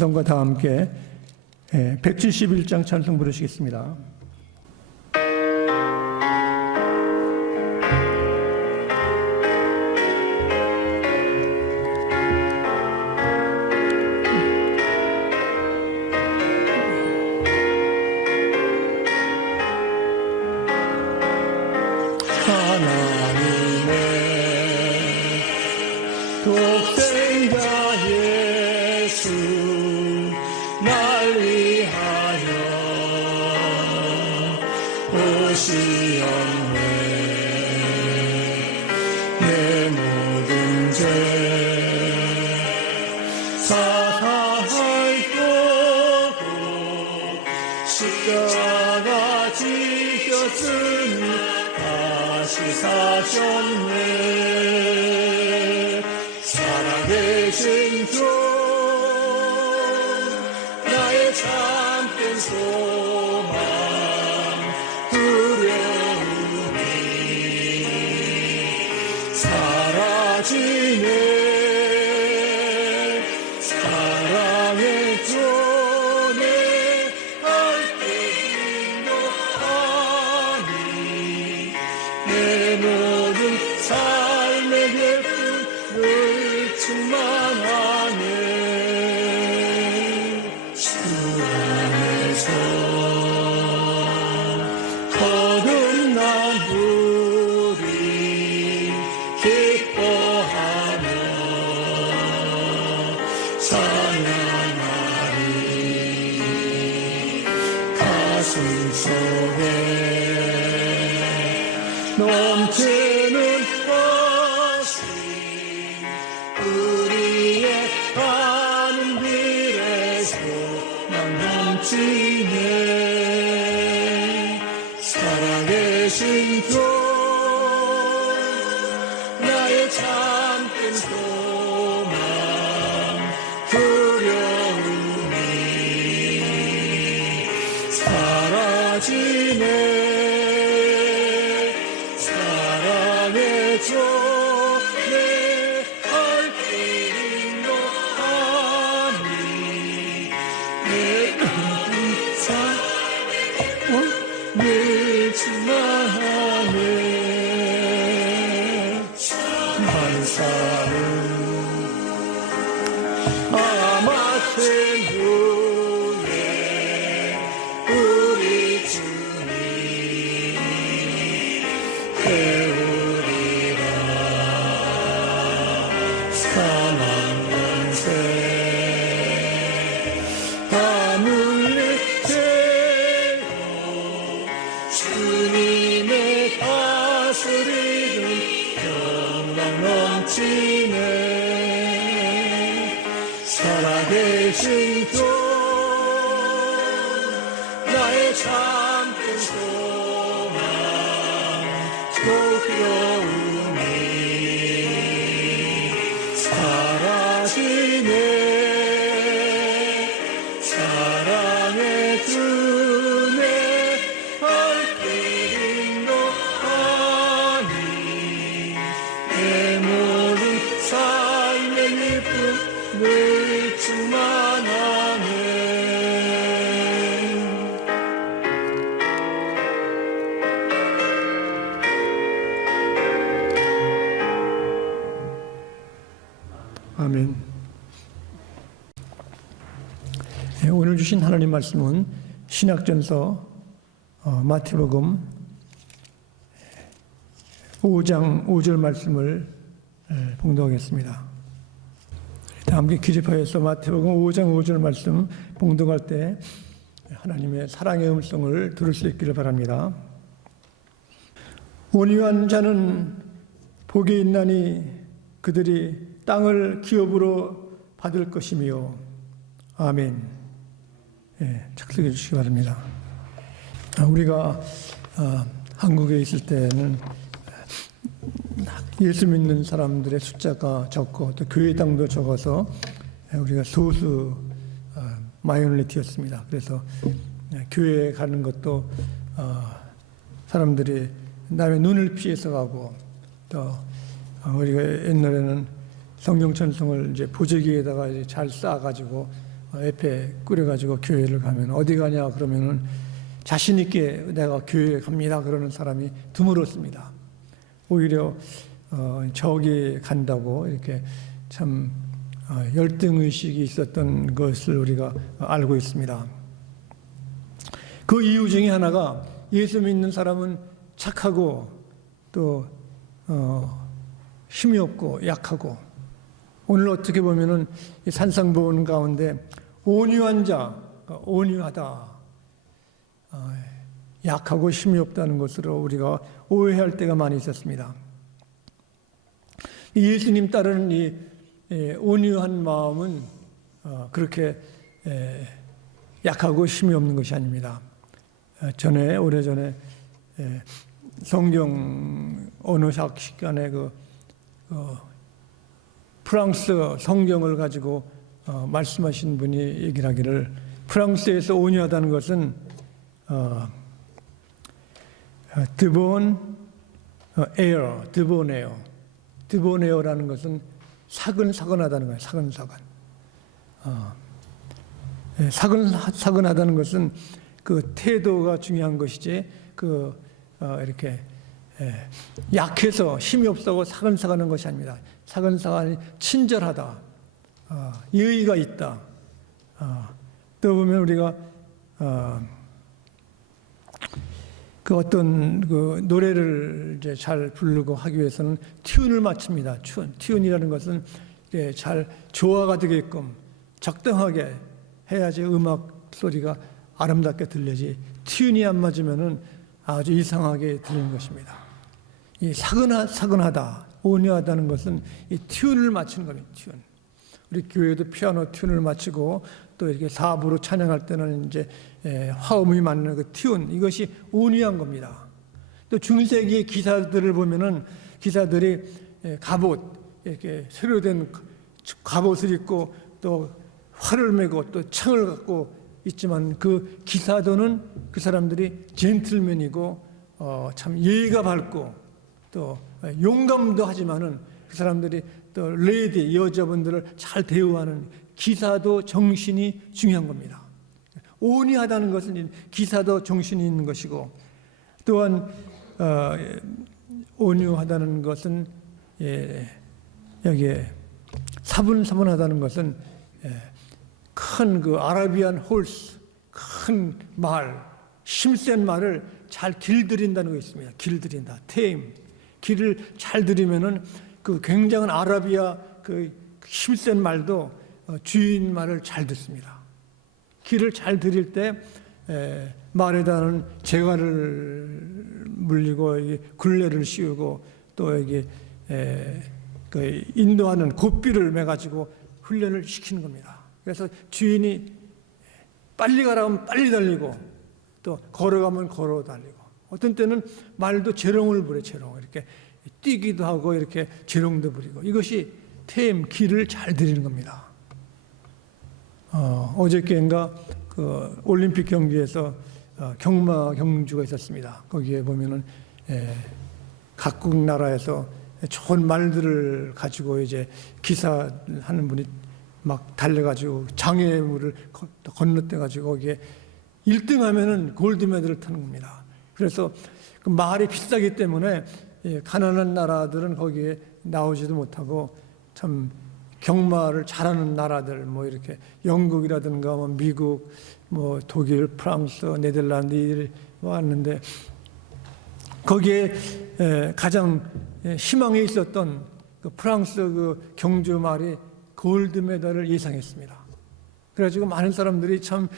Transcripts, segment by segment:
찬송과 다 함께 171장 찬송 부르시겠습니다. 독생자 예수 날 위하여 오시었네. 내 모든 죄 사하였고 십자가 지셨으니 다시 사셨네. 살아계신 주 나의 참된 소망 두려움이 사라지네. 사랑의 주 내 할 때도 아니 내 모든 삶의 결품을 충만하네. 주 안에서 거듭난 우리 기뻐하며 찬양하리. 가슴 속에 넘치는 우리의 가는 길에 소망 넘치네. 살아계신 주 나의 참된 소망 두려움이 사라지네. 사랑의 주 한사는 아마튼 후에 우리 주님 배우리라. 사망 권세 다 물리치고 주님의 다스리는 넘치네. 살아계신 주 나의 참된 소망 두려움이 사라지네. 사랑의 주 내 할 길도 아니 내 모든 삶의 기쁨을 충만하네. 아멘. 오늘 주신 하나님 말씀은 신약전서 마태복음 5장 5절 말씀을 봉독하겠습니다. 다 함께 기립하여서 마태복음 5장 5절 말씀 봉독할 때 하나님의 사랑의 음성을 들을 수 있기를 바랍니다. 온유한 자는 복이 있나니 그들이 땅을 기업으로 받을 것이며. 아멘. 착석해 주시기 바랍니다. 우리가 한국에 있을 때는 예수 믿는 사람들의 숫자가 적고 또 교회 당도 적어서 우리가 소수 마이너리티였습니다. 그래서 교회에 가는 것도 사람들이 남의 눈을 피해서 가고, 또 우리가 옛날에는 성경 찬송을 이제 보재기에다가 이제 잘 쌓아가지고 에페 꾸려가지고 교회를 가면 어디 가냐 그러면은 자신 있게 내가 교회에 갑니다 그러는 사람이 드물었습니다. 오히려 저기 간다고 이렇게 참 열등 의식이 있었던 것을 우리가 알고 있습니다. 그 이유 중에 하나가 예수 믿는 사람은 착하고 또 힘이 없고 약하고, 오늘 어떻게 보면은 이 산상보훈 가운데 온유한 자, 온유하다, 약하고 힘이 없다는 것으로 우리가 오해할 때가 많이 있었습니다. 예수님 따르는 이 온유한 마음은 그렇게 약하고 힘이 없는 것이 아닙니다. 오래전에 성경 언어학 시간에 프랑스 성경을 가지고 말씀하신 분이 얘기를 하기를, 프랑스에서 온유하다는 것은 드보네어라는 것은 사근사근하다는 거예요. 사근사근하다는 것은 그 태도가 중요한 것이지, 이렇게 약해서 힘이 없다고 사근사근한 것이 아닙니다. 사근사근이 친절하다, 예의가 있다. 또 보면 우리가 어떤 노래를 이제 잘 부르고 하기 위해서는 튠을 맞춥니다. 튠이라는 것은 이제 잘 조화가 되게끔 적당하게 해야지 음악 소리가 아름답게 들리지, 튠이 안 맞으면은 아주 이상하게 들리는 것입니다. 이 사근하다, 온유하다는 것은 이 튠을 맞추는 겁니다. 튠. 우리 교회도 피아노 튠을 맞추고 또 이렇게 사부로 찬양할 때는 이제 화음이 맞는 그 튠, 이것이 온유한 겁니다. 또 중세기의 기사들을 보면은 기사들이 갑옷, 이렇게 새로 된 갑옷을 입고 또 활을 메고 또 창을 갖고 있지만, 그 기사도는 그 사람들이 젠틀맨이고 참 예의가 밝고 또 용감도 하지만은 그 사람들이 또 레이디, 여자분들을 잘 대우하는 기사도 정신이 중요한 겁니다. 온유하다는 것은 기사도 정신이 있는 것이고, 또한 온유하다는 것은 여기에 사분사분하다는 것은 큰 아라비안 홀스, 큰 말, 힘센 말을 잘 길들인다는 거 있습니다. 길들인다, 테임. 길을 잘 들이면은 그 굉장한 아라비아 힘센 말도 주인 말을 잘 듣습니다. 길을 잘 들일 때 말에다는 재갈을 물리고 굴레를 씌우고 또 여기 인도하는 고삐를 매가지고 훈련을 시키는 겁니다. 그래서 주인이 빨리 가라면 빨리 달리고 또 걸어가면 걸어 달리고, 어떤 때는 말도 재롱을 부려, 재롱. 이렇게 뛰기도 하고 이렇게 재롱도 부리고, 이것이 테임, 길을 잘 들이는 겁니다. 어저께인가 올림픽 경기에서 경마 경주가 있었습니다. 거기에 보면은 각국 나라에서 좋은 말들을 가지고 이제 기사하는 분이 막 달려가지고 장애물을 건너뛰어가지고 거기에 1등하면은 골드메달을 타는 겁니다. 그래서 그 말이 비싸기 때문에 가난한 나라들은 거기에 나오지도 못하고, 참 경마를 잘하는 나라들, 뭐 이렇게 영국이라든가 뭐 미국, 뭐 독일, 프랑스, 네덜란드 왔는데, 거기에 가장 희망이 있었던 프랑스 경주 말이 골드메달을 예상했습니다. 그래가지고 많은 사람들이 참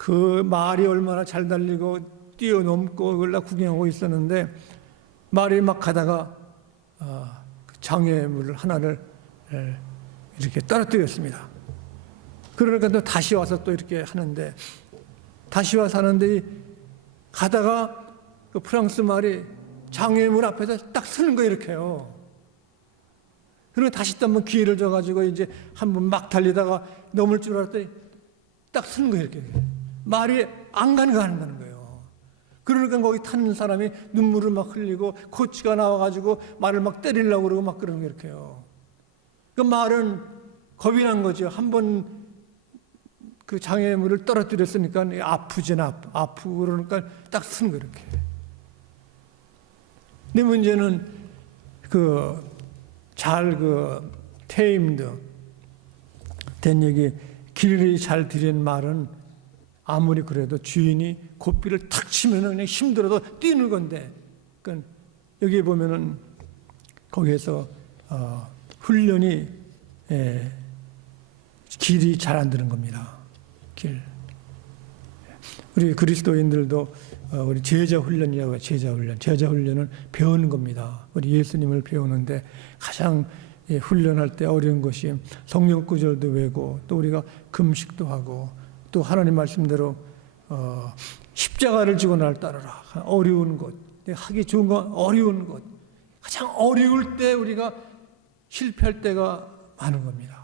그 말이 얼마나 잘 달리고 뛰어넘고 그걸 구경하고 있었는데, 말이 막 가다가 장애물 하나를 이렇게 떨어뜨렸습니다. 그러니까 또 다시 와서 또 이렇게 하는데, 다시 와서 하는데 가다가 그 프랑스 말이 장애물 앞에서 딱 서는 거예요, 이렇게요. 그리고 다시 또 한번 기회를 줘가지고 이제 한번 막 달리다가 넘을 줄 알았더니 딱 서는 거예요, 이렇게. 말이 안 가는 거예요. 그러니까 거기 타는 사람이 눈물을 막 흘리고 코치가 나와가지고 말을 막 때리려고 그러고 막 그러는 게 이렇게요. 그 말은 겁이 난 거죠. 한번 그 장애물을 떨어뜨렸으니까 아프잖아. 아프고 그러니까 딱 쓰는 거예요, 이렇게. 근데 문제는 테임드 된 얘기, 길이 잘 들인 말은 아무리 그래도 주인이 고삐를 탁 치면은 그냥 힘들어도 뛰는 건데, 그러니까 여기 보면은 거기에서 훈련이 길이 잘 안 드는 겁니다. 길. 우리 그리스도인들도 우리 제자 훈련이라고 해요. 제자 훈련. 제자 훈련은 배우는 겁니다. 우리 예수님을 배우는데 가장 훈련할 때 어려운 것이 성령 구절도 외고, 또 우리가 금식도 하고, 또 하나님 말씀대로 십자가를 지고 나를 따르라. 어려운 것, 하기 좋은 건 어려운 것, 가장 어려울 때 우리가 실패할 때가 많은 겁니다.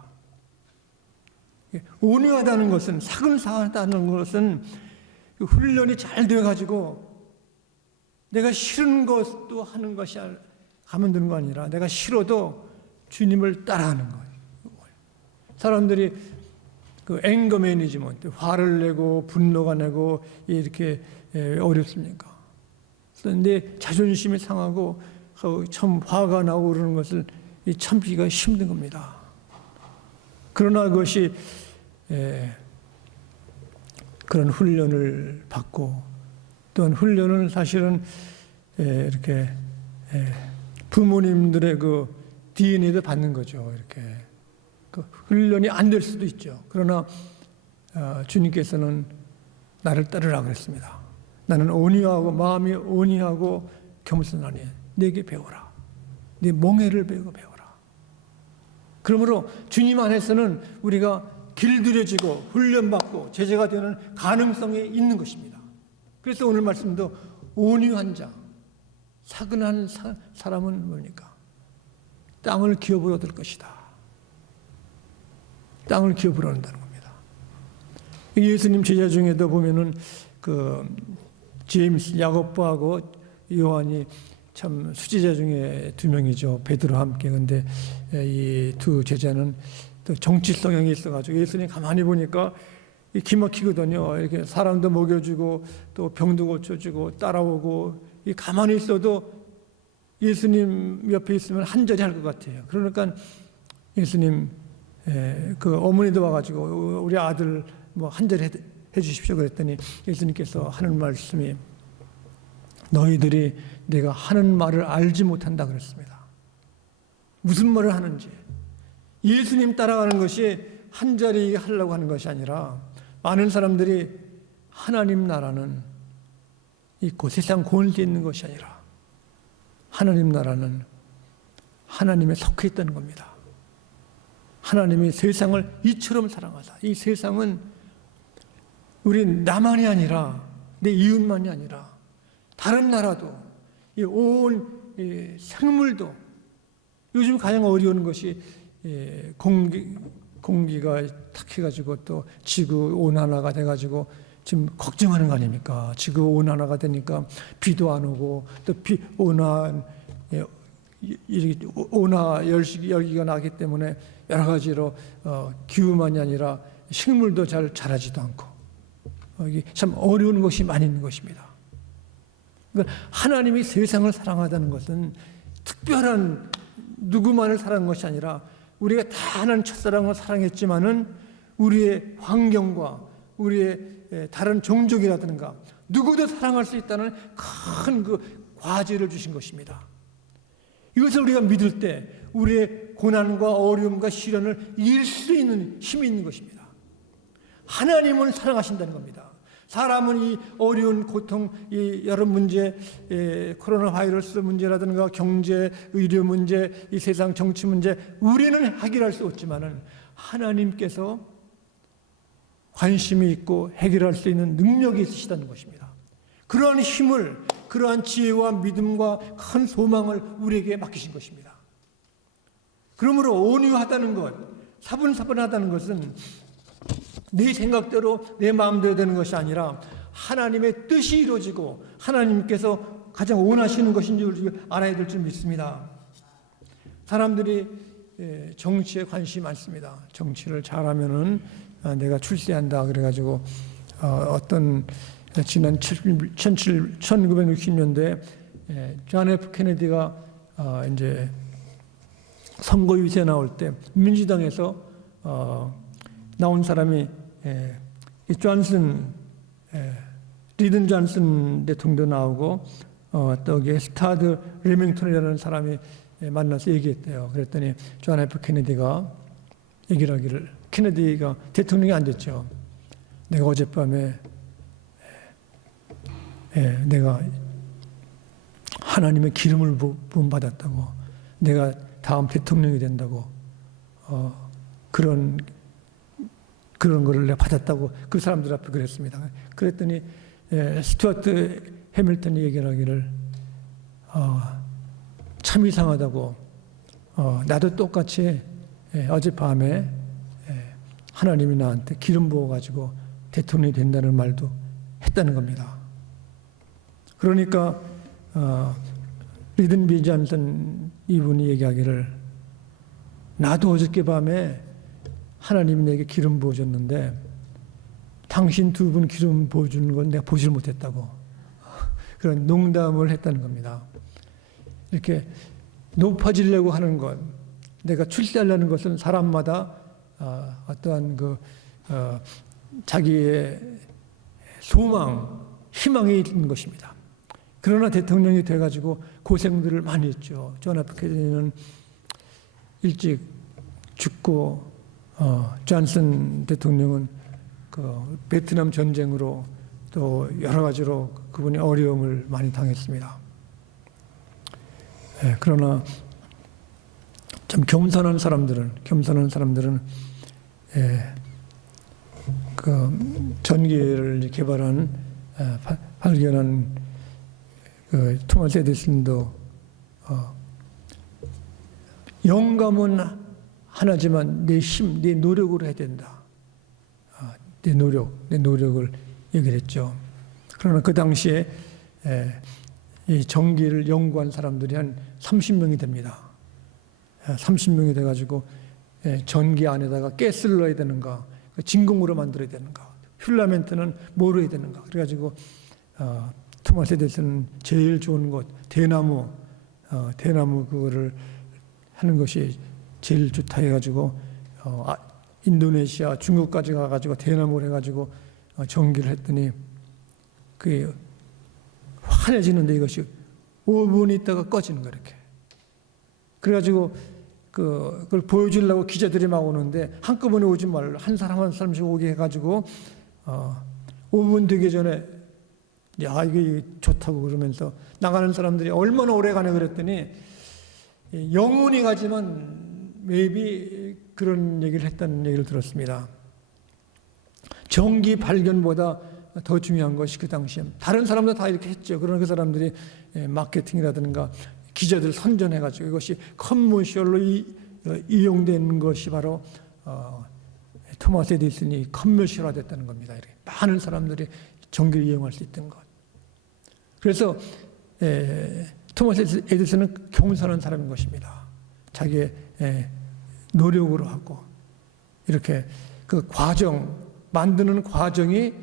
온유하다는 것은, 사근사근하다는 것은 훈련이 잘 돼가지고 내가 싫은 것도 하는 것이 가면 되는 거 아니라 내가 싫어도 주님을 따라하는 거예요. 사람들이 앵거 매니지먼트, 화를 내고 분노가 내고 이렇게 어렵습니까? 그런데 자존심이 상하고 참 화가 나고 그러는 것을 참기가 힘든 겁니다. 그러나 그것이 그런 훈련을 받고, 또한 훈련은 사실은 이렇게 부모님들의 그 DNA도 받는 거죠. 이렇게 그 훈련이 안 될 수도 있죠. 그러나 주님께서는 나를 따르라 그랬습니다. 나는 온유하고 마음이 온유하고 겸손하니 내게 배워라. 네 멍에를 배워라. 그러므로 주님 안에서는 우리가 길들여지고 훈련받고 제자가 되는 가능성이 있는 것입니다. 그래서 오늘 말씀도 온유한 자, 사근한 사람은 뭡니까? 땅을 기업으로 얻을 것이다. 땅을 기업으로 얻는다는 겁니다. 예수님 제자 중에도 보면은 제임스, 야고보하고 요한이 참 수제자 중에 두 명이죠. 베드로와 함께. 근데 이 두 제자는 또 정치 성향이 있어가지고 예수님 가만히 보니까 기막히거든요. 이렇게 사람도 먹여주고 또 병도 고쳐주고 따라오고, 가만히 있어도 예수님 옆에 있으면 한 자리 할 것 같아요. 그러니까 예수님 그 어머니도 와가지고 우리 아들 뭐 한 자리 해주십시오 그랬더니 예수님께서 하는 말씀이 너희들이 내가 하는 말을 알지 못한다 그랬습니다. 무슨 말을 하는지. 예수님 따라가는 것이 한 자리 하려고 하는 것이 아니라, 많은 사람들이 하나님 나라는 있고 세상 권리에 있는 것이 아니라 하나님 나라는 하나님에 속해 있다는 겁니다. 하나님이 세상을 이처럼 사랑하사, 이 세상은 우리 나만이 아니라 내 이웃만이 아니라 다른 나라도, 이 온 생물도, 요즘 가장 어려운 것이 공기가 탁해가지고 또 지구 온난화가 돼가지고 지금 걱정하는 거 아닙니까? 지구 온난화가 되니까 비도 안 오고, 또 온화 열기가 나기 때문에 여러 가지로 기후만이 아니라 식물도 잘 자라지도 않고, 참 어려운 것이 많이 있는 것입니다. 그러니까 하나님이 세상을 사랑하다는 것은 특별한 누구만을 사랑한 것이 아니라 우리가 다 하나님 첫사랑을 사랑했지만은 우리의 환경과 우리의 다른 종족이라든가 누구도 사랑할 수 있다는 큰 그 과제를 주신 것입니다. 이것을 우리가 믿을 때 우리의 고난과 어려움과 시련을 이길 수 있는 힘이 있는 것입니다. 하나님은 사랑하신다는 겁니다. 사람은 이 어려운 고통, 이 여러 문제, 코로나 바이러스 문제라든가 경제, 의료 문제, 이 세상 정치 문제, 우리는 해결할 수 없지만은 하나님께서 관심이 있고 해결할 수 있는 능력이 있으시다는 것입니다. 그러한 힘을, 그러한 지혜와 믿음과 큰 소망을 우리에게 맡기신 것입니다. 그러므로 온유하다는 것, 사분사분하다는 것은 내 생각대로 내 마음대로 되는 것이 아니라 하나님의 뜻이 이루어지고 하나님께서 가장 원하시는 것인 줄 알아야 될 줄 믿습니다. 사람들이 정치에 관심이 많습니다. 정치를 잘하면은 내가 출세한다 그래가지고 어떤 지난 1960년대 존 F 케네디가 이제 선거 유세 나올 때 민주당에서 나온 사람이 이 존슨 리든 존슨 대통령도 나오고 또 여기 스타드 레밍턴이라는 사람이 만나서 얘기했대요. 그랬더니 존 F 케네디가 얘기를 하기를, 케네디가 대통령이 안 됐죠. 내가 어젯밤에 내가 하나님의 기름을 부음받았다고, 내가 다음 대통령이 된다고 그런 거를 내가 받았다고 그 사람들 앞에 그랬습니다. 그랬더니 스튜어트 해밀턴이 얘기를 하기를 참 이상하다고, 나도 똑같이 어젯밤에 하나님이 나한테 기름 부어가지고 대통령이 된다는 말도 했다는 겁니다. 그러니까 리든 B 존슨 이분이 얘기하기를, 나도 어저께 밤에 하나님이 내게 기름 부어줬는데 당신 두 분 기름 부어주는 건 내가 보질 못했다고 그런 농담을 했다는 겁니다. 이렇게 높아지려고 하는 것, 내가 출세하려는 것은 사람마다 어떠한 자기의 소망, 희망이 있는 것입니다. 그러나 대통령이 돼가지고 고생들을 많이 했죠. 존 F 케네디는 일찍 죽고 존슨 대통령은 그 베트남 전쟁으로 또 여러 가지로 그분이 어려움을 많이 당했습니다. 그러나 좀 겸손한 사람들은 그 전기를 개발한 발견한 그 토마스 에디슨도 영감은 하나지만 내 힘, 내 노력으로 해야 된다. 내 노력을 얘기를 했죠. 그러나 그 당시에 이 전기를 연구한 사람들이 한 30명이 됩니다. 30명이 돼가지고 전기 안에다가 가스를 넣어야 되는가, 진공으로 만들어야 되는가, 필라멘트는 뭐로 해야 되는가. 그래가지고 토마스 에디슨은 제일 좋은 것, 대나무 그거를 하는 것이 제일 좋다 해가지고 인도네시아, 중국까지 가가지고 대나무를 해가지고 전기를 했더니 그게 환해지는데 이것이 5분 있다가 꺼지는 거야, 이렇게. 그래가지고 그걸 보여주려고 기자들이 막 오는데 한꺼번에 오지 말라, 한 사람씩 오게 해가지고 5분 되기 전에 야 이게 좋다고 그러면서 나가는 사람들이 얼마나 오래 가네 그랬더니 영혼이 가지만 maybe 그런 얘기를 했다는 얘기를 들었습니다. 전기 발견보다 더 중요한 것이 그 당시에 다른 사람도 다 이렇게 했죠. 그러나 그 사람들이 마케팅이라든가 기자들 선전해가지고 이것이 커머셜로 이용된 것이 바로 토마스 에디슨이 커머셜화됐다는 겁니다. 이렇게 많은 사람들이 전기를 이용할 수 있던 것. 그래서 토마스 에디슨은 겸손한 사람인 것입니다. 자기의 노력으로 하고 이렇게 그 과정, 만드는 과정이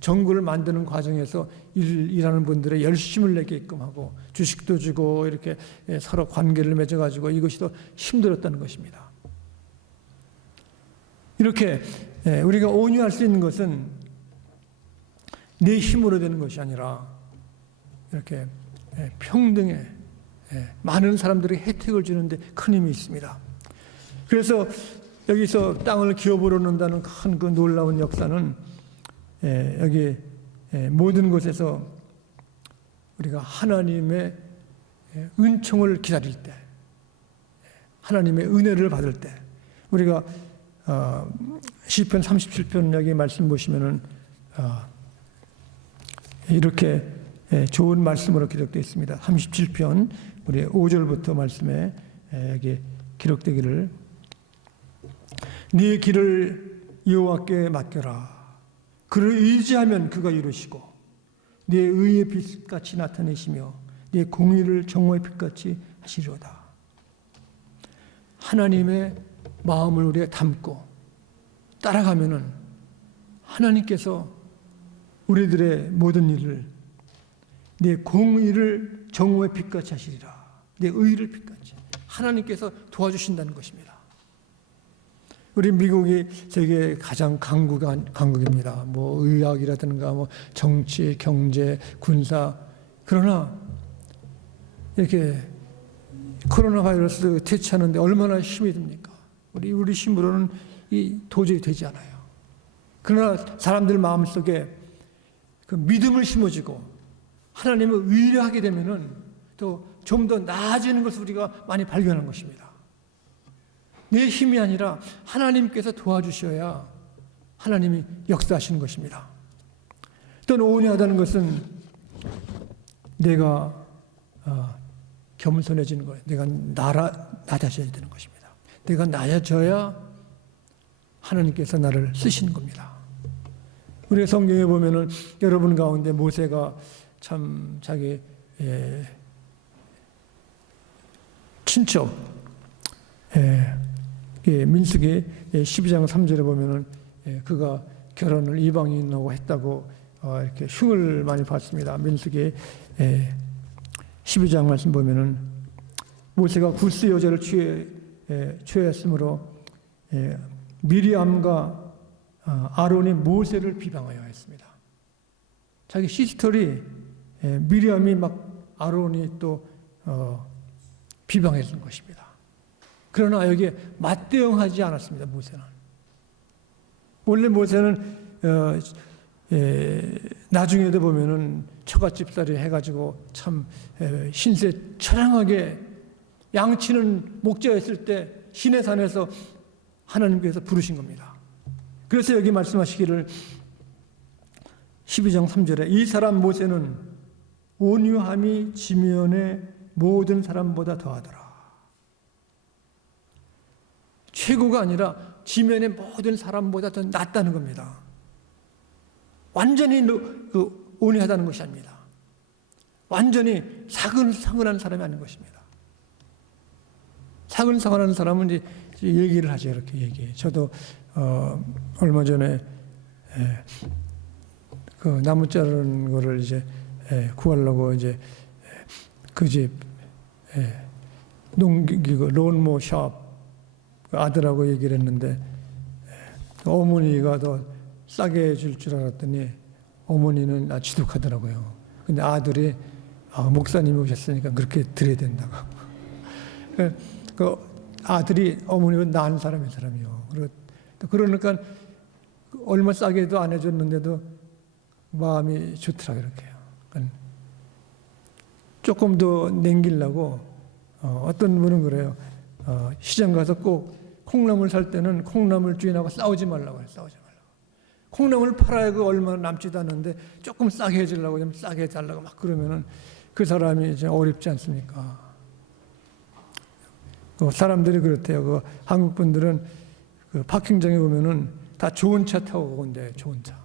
전구를 만드는 과정에서 일하는 분들의 열심을 내게끔 하고 주식도 주고 이렇게 서로 관계를 맺어가지고 이것이 더 힘들었다는 것입니다. 이렇게 우리가 온유할 수 있는 것은 내 힘으로 되는 것이 아니라 이렇게 평등에 많은 사람들에게 혜택을 주는데 큰 힘이 있습니다. 그래서 여기서 땅을 기업으로 넣는다는 큰 그 놀라운 역사는 여기 모든 곳에서 우리가 하나님의 은총을 기다릴 때, 하나님의 은혜를 받을 때, 우리가 시편 37편 여기 말씀 보시면은 이렇게 좋은 말씀으로 기록되어 있습니다. 37편 우리 5절부터 말씀에 여기 기록되기를, 네 길을 여호와께 맡겨라. 그를 의지하면 그가 이루시고 네 의의 빛같이 나타내시며 네 공의를 정오의 빛같이 하시리로다. 하나님의 마음을 우리가 담고 따라가면은 하나님께서 우리들의 모든 일을 내 공의를 정오의 빛같이 하시리라. 내 의를 빛같이 하나님께서 도와주신다는 것입니다. 우리 미국이 세계 가장 강국입니다. 뭐 의학이라든가 뭐 정치, 경제, 군사. 그러나 이렇게 코로나 바이러스 퇴치하는데 얼마나 힘이 듭니까? 우리 힘으로는 도저히 되지 않아요. 그러나 사람들 마음속에 그 믿음을 심어주고 하나님을 의뢰하게 되면은 또 좀 더 나아지는 것을 우리가 많이 발견한 것입니다. 내 힘이 아니라 하나님께서 도와주셔야 하나님이 역사하시는 것입니다. 또 온유하다는 것은 내가 겸손해지는 거예요. 내가 낮아져야 되는 것입니다. 내가 낮아져야 하나님께서 나를 쓰시는 겁니다. 우리가 성경에 보면은 여러분 가운데 모세가 참 자기 친척 민수기 12장 3절에 보면은 그가 결혼을 이방인하고 했다고 이렇게 흉을 많이 받습니다. 민수기 12장 말씀 보면은 모세가 구스 여자를 취하였으므로 미리암과 아론이 모세를 비방하여 했습니다. 자기 시스터리 미리암이 막 아론이 또 비방했던 것입니다. 그러나 여기에 맞대응하지 않았습니다. 모세는. 원래 모세는 나중에도 보면은 처갓집살이 해가지고 참 신세 처량하게 양치는 목자였을 때 시내산에서 하나님께서 부르신 겁니다. 그래서 여기 말씀하시기를 12장 3절에 이 사람 모세는 온유함이 지면의 모든 사람보다 더하더라. 최고가 아니라 지면의 모든 사람보다 더 낫다는 겁니다. 완전히 온유하다는 것이 아닙니다. 완전히 사근사근한 사람이 아닌 것입니다. 사근사근한 사람은 이제 얘기를 하죠. 이렇게 얘기해. 저도 얼마 전에 그 나무 자르는 거를 이제 구하려고 이제 그 집 농기구 론모 샵 아들하고 얘기를 했는데 어머니가 더 싸게 줄 줄 알았더니 어머니는 지독하더라고요. 근데 아들이 목사님이 오셨으니까 그렇게 드려야 된다고. 그 아들이 어머니가 나은 사람이요. 그러니까 얼마 싸게도 안 해줬는데도 마음이 좋더라고요. 이렇게요. 조금 더 남기려고 어떤 분은 그래요. 시장 가서 꼭 콩나물 살 때는 콩나물 주인하고 싸우지 말라고 해요. 싸우지 말라고. 콩나물 팔아야 그 얼마 남지도 않는데 조금 싸게 해주려고 좀 싸게 해달라고 막 그러면은 그 사람이 이제 어렵지 않습니까? 사람들이 그렇대요. 그 한국 분들은 그 파킹장에 보면은 다 좋은 차 타고 온대. 좋은 차.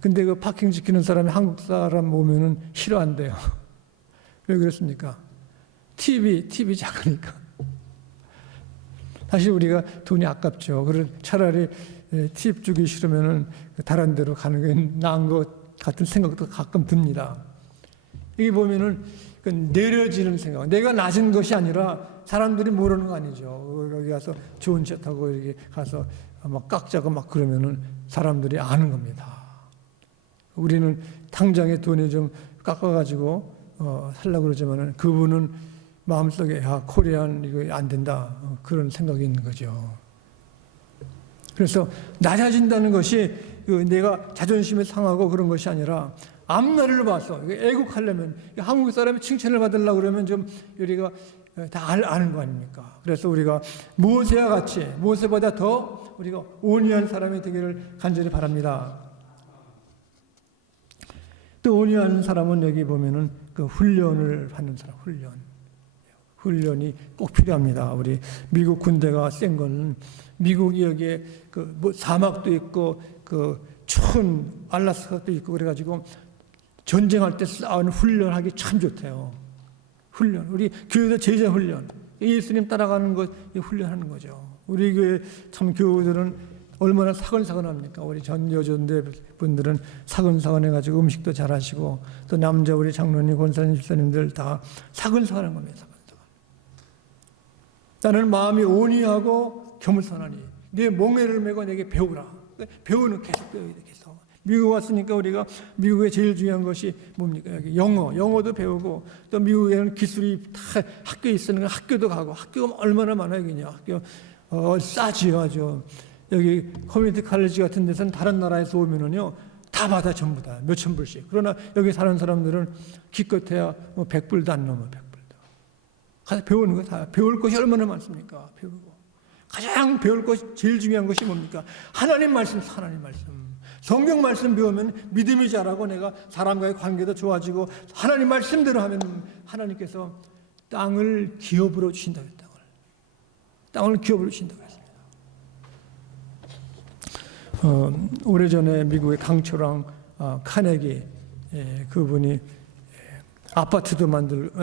근데 그 파킹 지키는 사람이 한국 사람 오면은 싫어한대요. 왜 그렇습니까? 팁이 작으니까. 사실 우리가 돈이 아깝죠. 그래 차라리 팁 주기 싫으면은 다른 데로 가는 게 나은 것 같은 생각도 가끔 듭니다. 여기 보면은 내려지는 생각. 내가 낮은 것이 아니라 사람들이 모르는 거 아니죠. 여기 가서 좋은 차 타고 이렇게 가서 막 깎자고 막 그러면은 사람들이 아는 겁니다. 우리는 당장에 돈이 좀 깎아가지고 살려고 그러지만은 그분은 마음속에 코리안 이거 안 된다 그런 생각이 있는 거죠. 그래서 낮아진다는 것이 내가 자존심이 상하고 그런 것이 아니라 앞날을 봐서 애국하려면 한국 사람이 칭찬을 받으려고 그러면 좀 우리가 다 아는 거 아닙니까? 그래서 우리가 모세와 같이 모세보다 더 우리가 온유한 사람이 되기를 간절히 바랍니다. 또 온유한 사람은 여기 보면은 그 훈련을 받는 사람, 훈련이 꼭 필요합니다. 우리 미국 군대가 센 거는 미국이 여기에 뭐 사막도 있고 추운 알라스카도 있고 그래가지고 전쟁할 때 싸우는 훈련하기 참 좋대요. 훈련, 우리 교회도 제자 훈련, 예수님 따라가는 것 훈련하는 거죠. 우리 교회 참 교우들은 얼마나 사근사근합니까? 우리 전 여전대 분들은 사근사근해가지고 음식도 잘하시고 또 남자 우리 장로님, 권사님, 집사님들 다 사근사근한 겁니다. 사근사근. 나는 마음이 온유하고 겸손하니 네 멍에를 메고 내게 배우라. 배우는 계속 배워야 돼. 계속. 미국 왔으니까 우리가 미국에 제일 중요한 것이 뭡니까? 여기 영어도 배우고 또 미국에는 기술이 다 학교에 있으니까 학교도 가고 학교가 얼마나 많아요, 그냥 학교 싸지요 아주. 여기 커뮤니티 칼리지 같은 데서는 다른 나라에서 오면은요 다 받아 전부 다 몇천 불씩. 그러나 여기 사는 사람들은 기껏해야 뭐 100불도 안 넘어 100불도. 가서 배우는 거 다 배울 것이 얼마나 많습니까? 배우고 가장 배울 것 제일 중요한 것이 뭡니까? 하나님 말씀, 하나님 말씀. 성경 말씀 배우면 믿음이 자라고 내가 사람과의 관계도 좋아지고 하나님 말씀대로 하면 하나님께서 땅을 기업으로 주신다고 했어요. 땅을 기업으로 주신다고 했습니다. 오래전에 미국의 강초랑 카네기 그분이 아파트도 만들고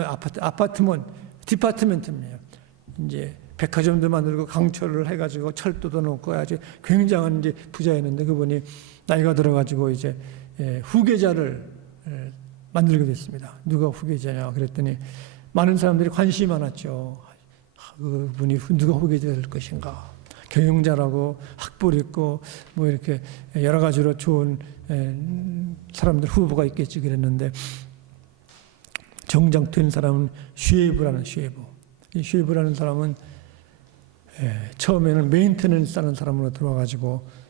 디파트먼트입니다. 이제 백화점도 만들고 강철을 해가지고 철도도 놓고 아주 굉장한 이제 부자였는데 그분이 나이가 들어가지고 이제 후계자를 만들게 됐습니다. 누가 후계자냐 그랬더니 많은 사람들이 관심이 많았죠. 그분이 누가 후계자 될 것인가. 경영자라고 학벌 있고 뭐 이렇게 여러 가지로 좋은 사람들 후보가 있겠지 그랬는데 정작 된 사람은 쉐이브라는 쉐이브. 이 쉐이브라는 사람은 처음에는 메인테넌스 하는 사람으로 들어와가지고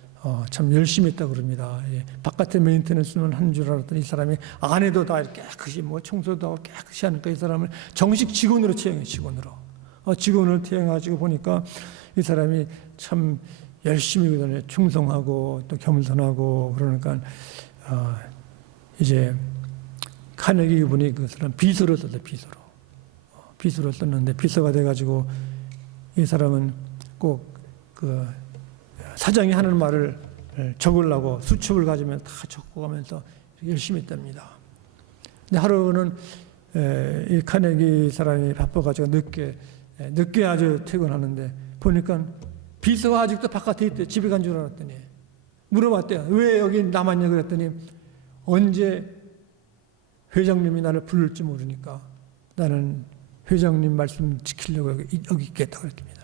참 열심히 했다고 그럽니다. 바깥에 메인테넌스는 한 줄 알았더니 이 사람이 안에도 다 깨끗이 뭐 청소도 하고 깨끗이 하니까 이 사람을 정식 직원으로 채용해, 직원으로. 직원을 채용해가지고 보니까 이 사람이 참 열심히 충성하고 또 겸손하고 그러니까 이제 카네기 분이 그 사람 비서로 썼어요, 비서로 썼는데 비서가 돼가지고 이 사람은 꼭 그 사장이 하는 말을 적으려고 수첩을 가지면 다 적고가면서 열심히 했답니다. 근데 하루는 이 카네기 사람이 바빠가지고 늦게 아주 퇴근하는데 보니까 비서가 아직도 바깥에 있대. 집에 간 줄 알았더니 물어봤대요. 왜 여기 남았냐 그랬더니 언제 회장님이 나를 부를지 모르니까 나는 회장님 말씀 지키려고 여기 있겠다 그랬습니다.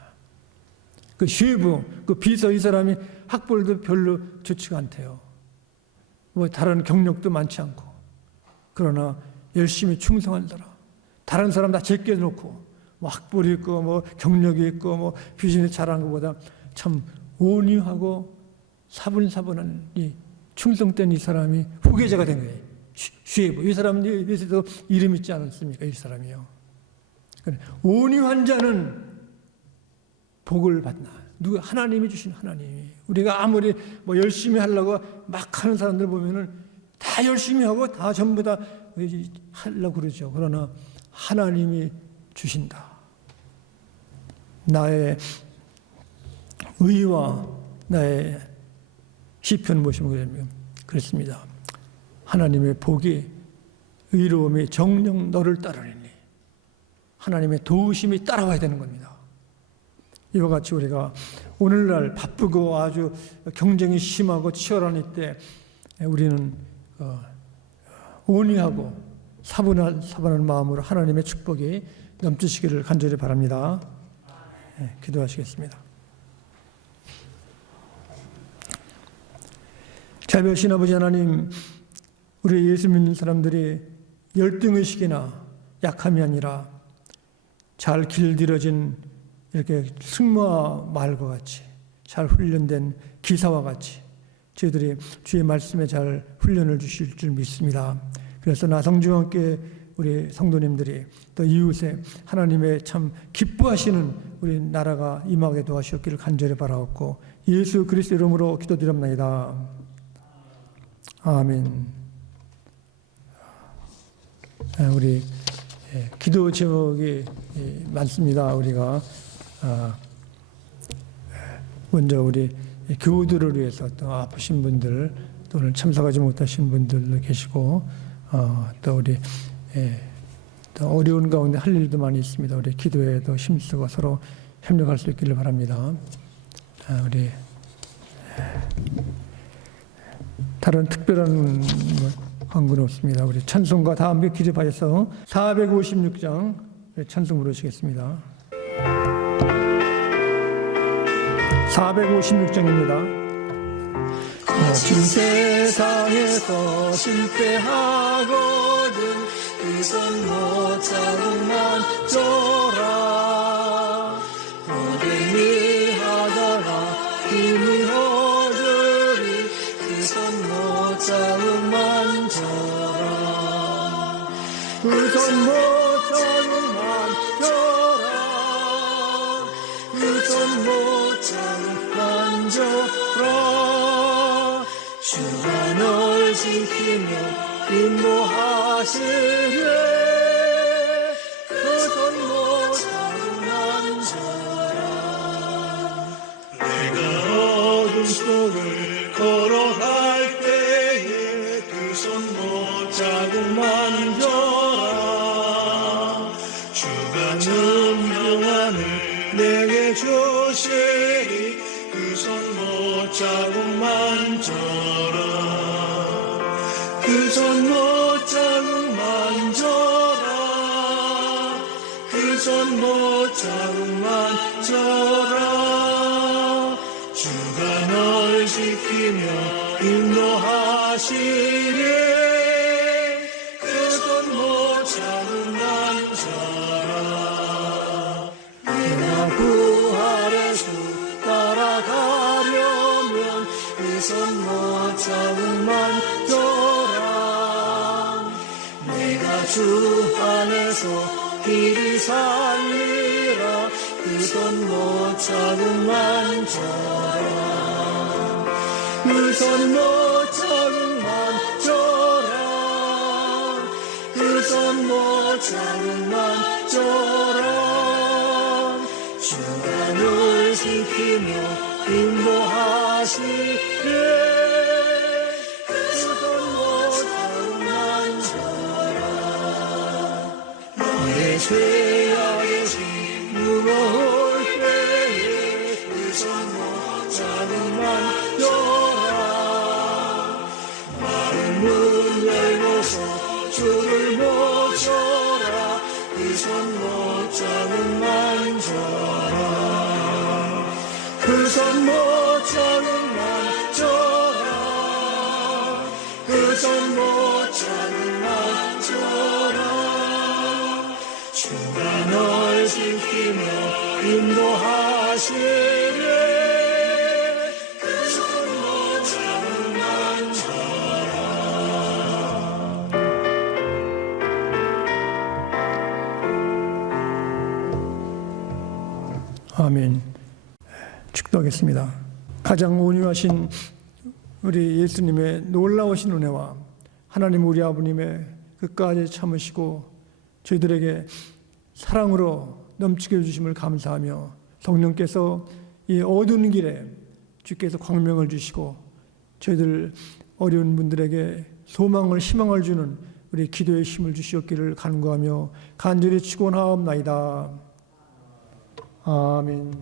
그 쉐이브, 그 비서 이 사람이 학벌도 별로 좋지가 않대요. 뭐 다른 경력도 많지 않고. 그러나 열심히 충성한 사람. 다른 사람 다 제껴놓고 뭐 학벌이 있고 뭐 경력이 있고 뭐 비즈니스 잘하는 것보다 참 온유하고 사분사분한 이 충성된 이 사람이 후계자가 된 거예요. 쉐이브. 이 사람은 여기서도 이름 있지 않았습니까? 이 사람이요. 온유한 자는 복을 받나. 누가 하나님이 주신 하나님이. 우리가 아무리 뭐 열심히 하려고 막 하는 사람들 보면은 다 열심히 하고 다 전부 다 하려고 그러죠. 그러나 하나님이 주신다. 나의 의와 나의 시편 보시면 그렇습니다. 하나님의 복이 의로움이 정녕 너를 따르리니 하나님의 도우심이 따라와야 되는 겁니다. 이와 같이 우리가 오늘날 바쁘고 아주 경쟁이 심하고 치열한 이때 우리는 온유하고 사분한 마음으로 하나님의 축복이 넘치시기를 간절히 바랍니다. 기도하시겠습니다. 자비하신 아버지 하나님, 우리 예수 믿는 사람들이 열등의식이나 약함이 아니라 잘 길들여진 이렇게 승무와 말과 같이 잘 훈련된 기사와 같이 저희들이 주의 말씀에 잘 훈련을 주실 줄 믿습니다. 그래서 나성중학교의 우리 성도님들이 또 이웃에 하나님의 참 기뻐하시는 우리 나라가 임하게 도와주셨기를 간절히 바라옵고 예수 그리스도 이름으로 기도드립니다. 아멘. 우리 기도 제목이 많습니다. 우리가 먼저 우리 교우들을 위해서 또 아프신 분들 또 오늘 참석하지 못하신 분들도 계시고 또 우리 또 어려운 가운데 할 일도 많이 있습니다. 우리 기도에도 힘쓰고 서로 협력할 수 있기를 바랍니다. 우리 다른 특별한 광고는 없습니다. 우리 찬송가 다 함께 기립하여서 456장 찬송 부르시겠습니다. 456장입니다. 거친 세상에서 실패하거든 그 손 못 잡으만 져라 고된 하다가 힘이 허들이 그 손 못 잡으만 져라 그 손 못 잡으만 져라 그 손 못 잡으만 져라 주가 널 지키며 인도하시네 그 손 못 잡으만 져라 내가 어둠 속을 걸어갈 때에 그 손 못 잡으만 져라 주가 능력하늘 내게 주시리 그 손 못 잡으만 져라 그 손 못 잡으만 져라 그 손 못 잡으만 져라 주가 널 지키며 인도하시리 그 손 못 잡으만 져라 내가 부활의 주 따라가려면 그 손 못 잡으만 져라 내가 주 안에서 길이 살리라 그 손 못 잡으만 져라 그 손 못 잡으만 져라 그 손 못 잡으만 져라 주가 널 지키며 인도하시네 그 손 못 잡으만 져라 너의 죄악의 짐 무거울 때에 그 손 못 잡으만 져라 마음 문 열고서 주를 모셔라 그 손 못 잡으만 져라 그 손 못 잡으만 져라 그 손 못 잡으만 져라 주가 널 지키며 인도하시네 그 손 못 잡으만 져라 아멘. 축도하겠습니다. 가장 온유하신 우리 예수님의 놀라우신 은혜와 하나님 우리 아버님의 끝까지 참으시고 저희들에게 사랑으로 넘치게 해주심을 감사하며 성령께서 이 어두운 길에 주께서 광명을 주시고 저희들 어려운 분들에게 소망을 희망을 주는 우리 기도의 힘을 주시옵기를 간구하며 간절히 축원하옵나이다. 아멘.